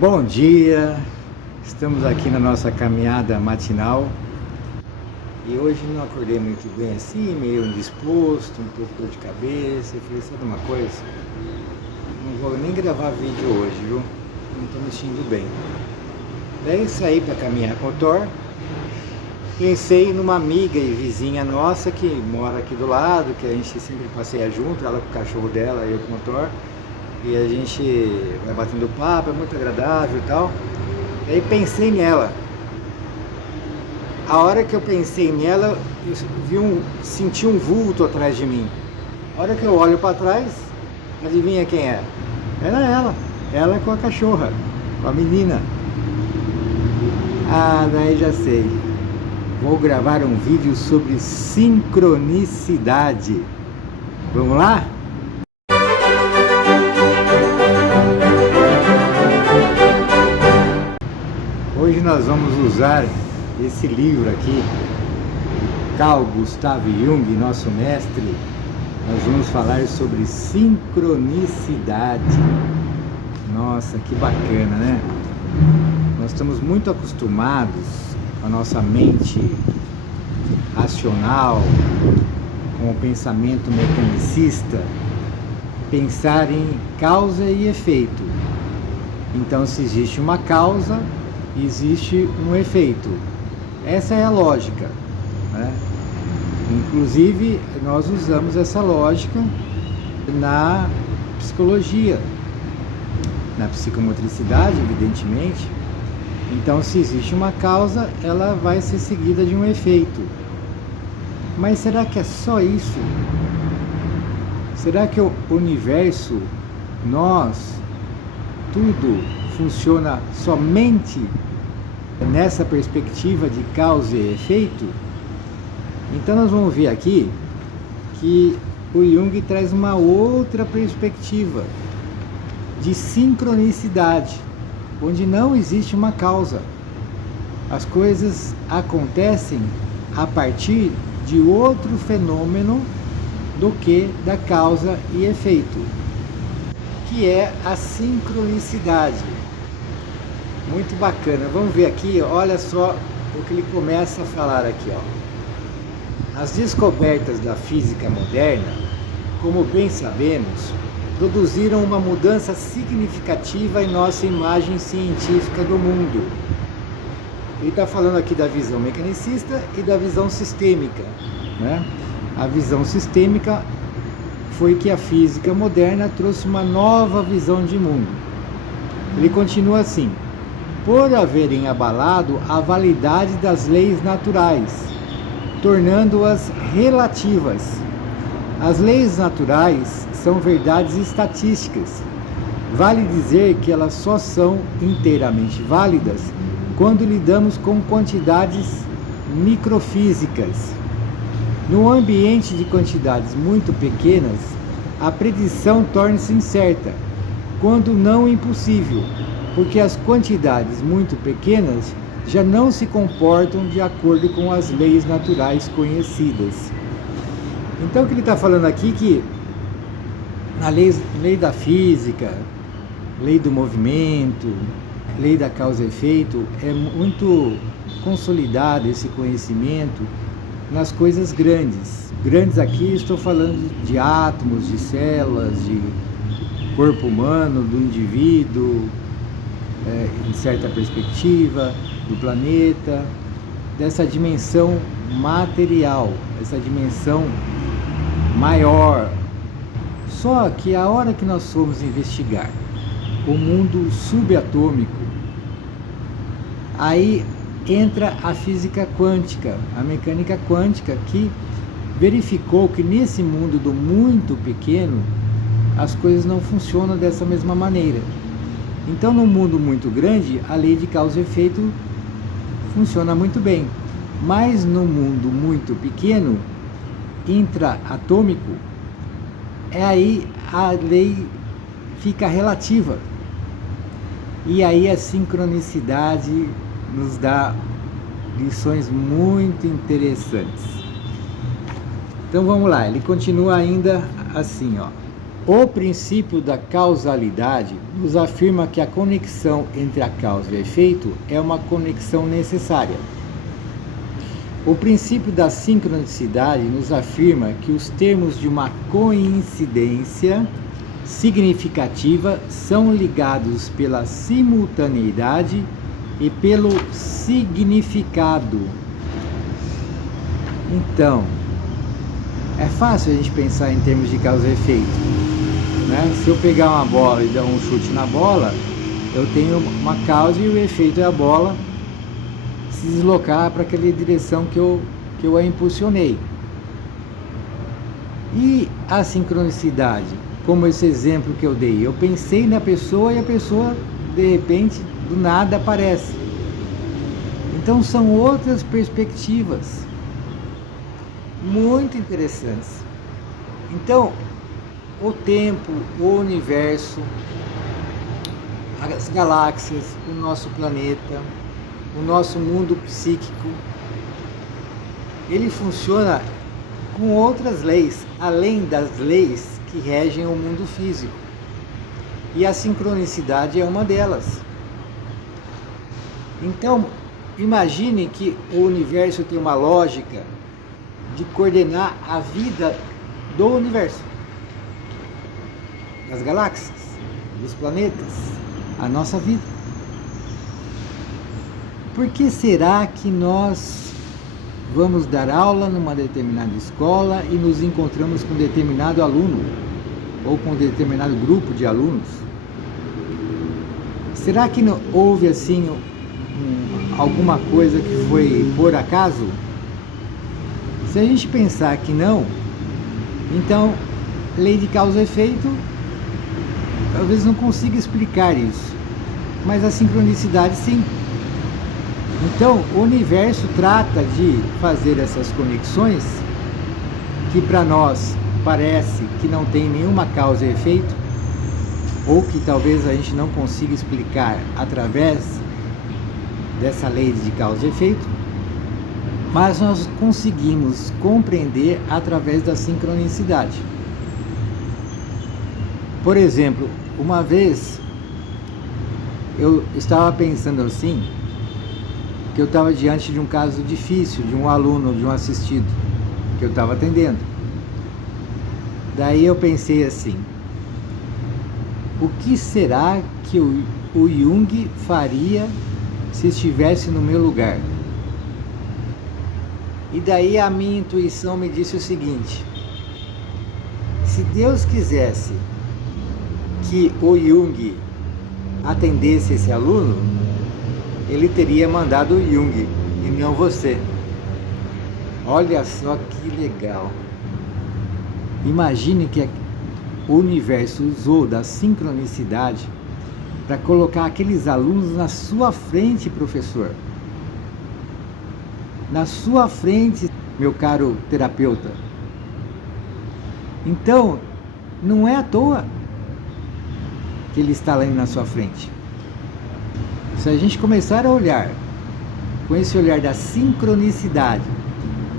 Bom dia, estamos aqui na nossa caminhada matinal e hoje não acordei muito bem assim, meio indisposto, um pouco dor de cabeça. Eu falei, sabe uma coisa? Não vou nem gravar vídeo hoje, viu? Não estou me sentindo bem. Daí saí para caminhar com o Thor, pensei numa amiga e vizinha nossa que mora aqui do lado, que a gente sempre passeia junto, ela com o cachorro dela, eu com o Thor. E a gente vai batendo papo, é muito agradável e tal. E aí pensei nela. A hora que eu pensei nela, eu senti um vulto atrás de mim. A hora que eu olho para trás, adivinha quem é? Era ela. Ela com a cachorra, com a menina. Ah, daí já sei. Vou gravar um vídeo sobre sincronicidade. Vamos lá? Hoje nós vamos usar esse livro aqui, Carl Gustav Jung, nosso mestre. Nós vamos falar sobre sincronicidade. Nossa, que bacana, né? Nós estamos muito acostumados com a nossa mente racional, com o pensamento mecanicista, pensar em causa e efeito. Então, se existe uma causa, existe um efeito. Essa é a lógica, né? Inclusive, nós usamos essa lógica na psicologia, na psicomotricidade, evidentemente. Então, se existe uma causa, ela vai ser seguida de um efeito. Mas será que é só isso? Será que o universo, nós, tudo funciona somente nessa perspectiva de causa e efeito? Então nós vamos ver aqui que o Jung traz uma outra perspectiva de sincronicidade, onde não existe uma causa. As coisas acontecem a partir de outro fenômeno do que da causa e efeito, que é a sincronicidade. Muito bacana. Vamos ver aqui, olha só o que ele começa a falar aqui, ó. As descobertas da física moderna, como bem sabemos, produziram uma mudança significativa em nossa imagem científica do mundo. Ele está falando aqui da visão mecanicista e da visão sistêmica, né? A visão sistêmica foi que a física moderna trouxe uma nova visão de mundo. Ele continua assim: por haverem abalado a validade das leis naturais, tornando-as relativas. As leis naturais são verdades estatísticas. Vale dizer que elas só são inteiramente válidas quando lidamos com quantidades microfísicas. No ambiente de quantidades muito pequenas, a predição torna-se incerta, quando não impossível, porque as quantidades muito pequenas já não se comportam de acordo com as leis naturais conhecidas. Então o que ele está falando aqui que na lei da física, lei do movimento, lei da causa e efeito, é muito consolidado esse conhecimento nas coisas grandes. Grandes aqui estou falando de átomos, de células, de corpo humano, do indivíduo, em certa perspectiva, do planeta, dessa dimensão material, essa dimensão maior. Só que a hora que nós formos investigar o mundo subatômico, aí entra a física quântica, a mecânica quântica, que verificou que nesse mundo do muito pequeno as coisas não funcionam dessa mesma maneira. Então, no mundo muito grande, a lei de causa e efeito funciona muito bem, mas no mundo muito pequeno, intraatômico, aí a lei fica relativa. E aí a sincronicidade nos dá lições muito interessantes. Então vamos lá, ele continua ainda assim, ó. O princípio da causalidade nos afirma que a conexão entre a causa e o efeito é uma conexão necessária. O princípio da sincronicidade nos afirma que os termos de uma coincidência significativa são ligados pela simultaneidade e pelo significado. Então, é fácil a gente pensar em termos de causa e efeito, né? Se eu pegar uma bola e dar um chute na bola, eu tenho uma causa e o efeito é a bola se deslocar para aquela direção que eu a impulsionei. E a sincronicidade, como esse exemplo que eu dei, eu pensei na pessoa e a pessoa de repente do nada aparece. Então são outras perspectivas muito interessantes. Então o tempo, o universo, as galáxias, o nosso planeta, o nosso mundo psíquico, ele funciona com outras leis, além das leis que regem o mundo físico. E a sincronicidade é uma delas. Então, imagine que o universo tem uma lógica de coordenar a vida do universo, das galáxias, dos planetas, a nossa vida. Por que será que nós vamos dar aula numa determinada escola e nos encontramos com um determinado aluno ou com um determinado grupo de alunos? Será que não houve assim alguma coisa que foi por acaso? Se a gente pensar que não, então lei de causa e efeito talvez não consiga explicar isso, mas a sincronicidade sim. Então, o universo trata de fazer essas conexões que para nós parece que não tem nenhuma causa e efeito, ou que talvez a gente não consiga explicar através dessa lei de causa e efeito, mas nós conseguimos compreender através da sincronicidade. Por exemplo, uma vez eu estava pensando assim, que eu estava diante de um caso difícil, de um aluno, de um assistido, que eu estava atendendo. Daí eu pensei assim, o que será que o Jung faria se estivesse no meu lugar? E daí a minha intuição me disse o seguinte, se Deus quisesse que o Jung atendesse esse aluno, ele teria mandado o Jung e não você. Olha só que legal. Imagine que o universo usou da sincronicidade para colocar aqueles alunos na sua frente, professor. Na sua frente, meu caro terapeuta. Então, não é à toa que ele está lá na sua frente. Se a gente começar a olhar com esse olhar da sincronicidade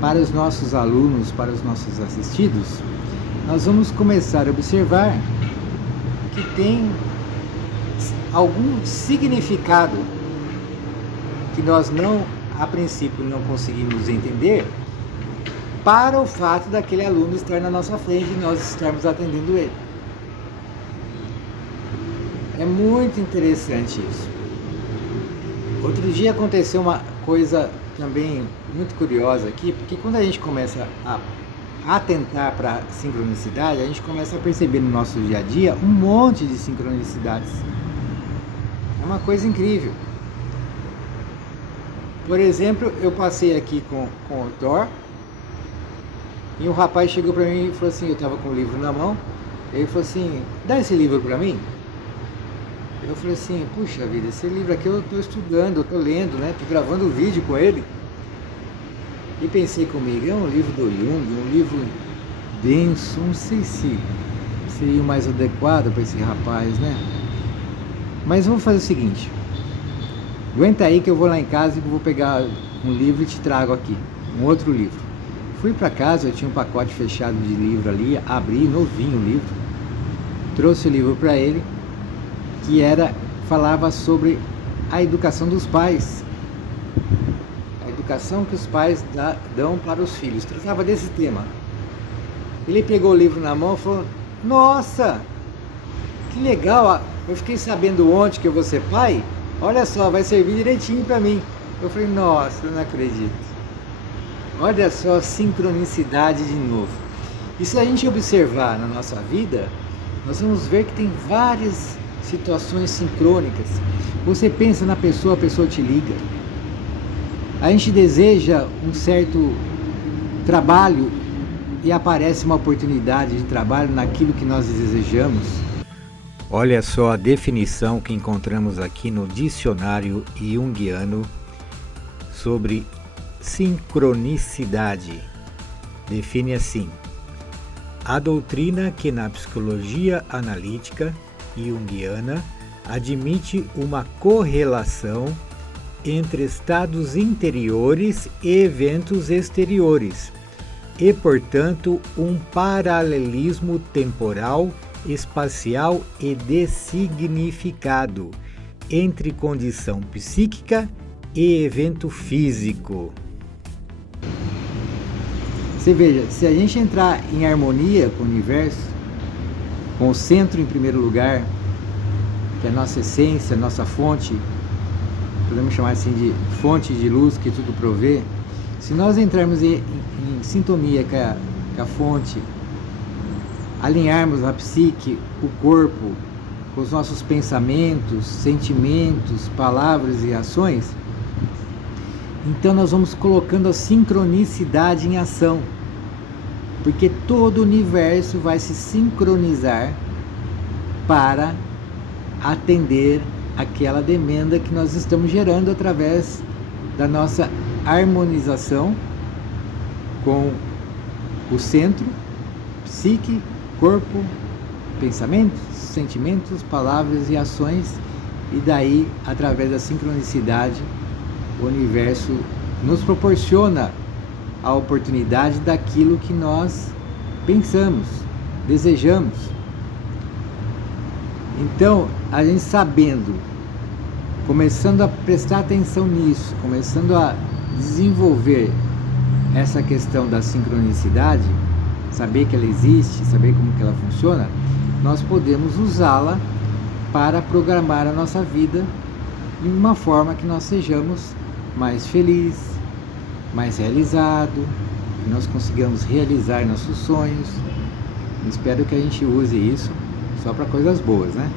para os nossos alunos, para os nossos assistidos, nós vamos começar a observar que tem algum significado que nós não, a princípio, não conseguimos entender para o fato daquele aluno estar na nossa frente e nós estarmos atendendo ele. É muito interessante isso. Outro dia aconteceu uma coisa também muito curiosa aqui, porque quando a gente começa a atentar para a sincronicidade, a gente começa a perceber no nosso dia a dia um monte de sincronicidades. É uma coisa incrível. Por exemplo, eu passei aqui com o Thor e um rapaz chegou para mim e falou assim, eu estava com o livro na mão, ele falou assim, dá esse livro para mim? Eu falei assim, puxa vida, esse livro aqui eu estou estudando, eu estou lendo, né? Estou gravando um vídeo com ele. E pensei comigo, é um livro do Jung, um livro denso, não sei se seria o mais adequado para esse rapaz, né? Mas vamos fazer o seguinte, aguenta aí que eu vou lá em casa e vou pegar um livro e te trago aqui, um outro livro. Fui para casa, eu tinha um pacote fechado de livro ali, abri, novinho o livro. trouxe o livro para ele, que falava sobre a educação dos pais. A educação que os pais dão para os filhos. Tratava desse tema. Ele pegou o livro na mão e falou: nossa, que legal, eu fiquei sabendo ontem que eu vou ser pai, olha só, vai servir direitinho para mim. Eu falei: nossa, eu não acredito. Olha só a sincronicidade de novo. E se a gente observar na nossa vida, nós vamos ver que tem várias situações sincrônicas. Você pensa na pessoa, a pessoa te liga. A gente deseja um certo trabalho e aparece uma oportunidade de trabalho naquilo que nós desejamos. Olha só a definição que encontramos aqui no dicionário junguiano sobre sincronicidade. Define assim: a doutrina que na psicologia analítica junguiana admite uma correlação entre estados interiores e eventos exteriores e, portanto, um paralelismo temporal, espacial e de significado entre condição psíquica e evento físico. Você veja, se a gente entrar em harmonia com o universo, com o centro em primeiro lugar, que é a nossa essência, a nossa fonte, podemos chamar assim de fonte de luz que tudo provê, se nós entrarmos em sintonia com a fonte, alinharmos a psique, o corpo, com os nossos pensamentos, sentimentos, palavras e ações, então nós vamos colocando a sincronicidade em ação, porque todo o universo vai se sincronizar para atender aquela demanda que nós estamos gerando através da nossa harmonização com o centro, psique, corpo, pensamentos, sentimentos, palavras e ações, e daí, através da sincronicidade, o universo nos proporciona a oportunidade daquilo que nós pensamos, desejamos. Então, a gente sabendo, começando a prestar atenção nisso, começando a desenvolver essa questão da sincronicidade, saber que ela existe, saber como que ela funciona, nós podemos usá-la para programar a nossa vida de uma forma que nós sejamos mais felizes, mais realizados, que nós consigamos realizar nossos sonhos. Eu espero que a gente use isso só para coisas boas, né?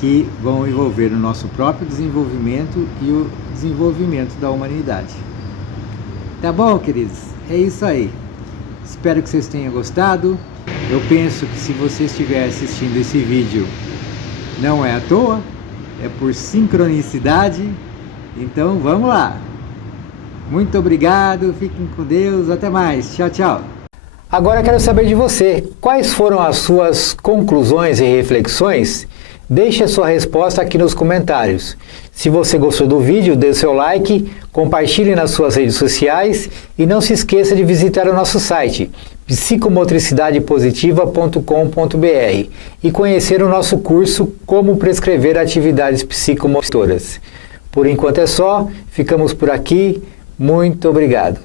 Que vão envolver o nosso próprio desenvolvimento e o desenvolvimento da humanidade. Tá bom, queridos? É isso aí. Espero que vocês tenham gostado. Eu penso que se você estiver assistindo esse vídeo, não é à toa, é por sincronicidade. Então vamos lá. Muito obrigado, fiquem com Deus, até mais. Tchau, tchau. Agora quero saber de você, quais foram as suas conclusões e reflexões? Deixe a sua resposta aqui nos comentários. Se você gostou do vídeo, dê seu like, compartilhe nas suas redes sociais e não se esqueça de visitar o nosso site psicomotricidadepositiva.com.br e conhecer o nosso curso Como Prescrever Atividades Psicomotoras. Por enquanto é só, ficamos por aqui, muito obrigado.